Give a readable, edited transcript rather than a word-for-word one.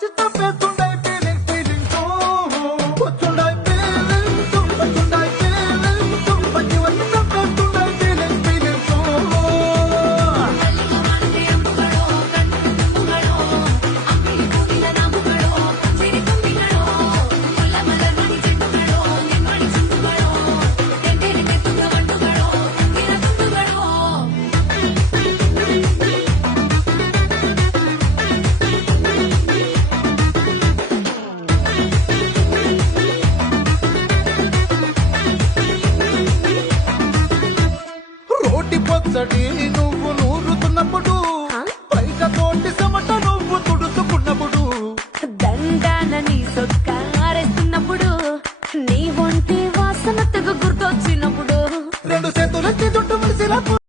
వచ్చి తప్పేస్తుండే feeling feeling వచ్చుండే feeling వచ్చుండే feeling వచ్చి వచ్చి తప్పేస్తుండే ఫీలింగ్ ఫీలింగ్ రోటి పొచ్చడి నువ్వు నూరుతున్నప్పుడు బయట తోటి చెమట నువ్వు తుడుచుకున్నప్పుడు దండాన నీ సొక్క ఆరేస్తున్నప్పుడు నీ ఒంటి వాసన తెగ గుర్తొచ్చినప్పుడు రెండు చేతులెత్తి చుట్టూ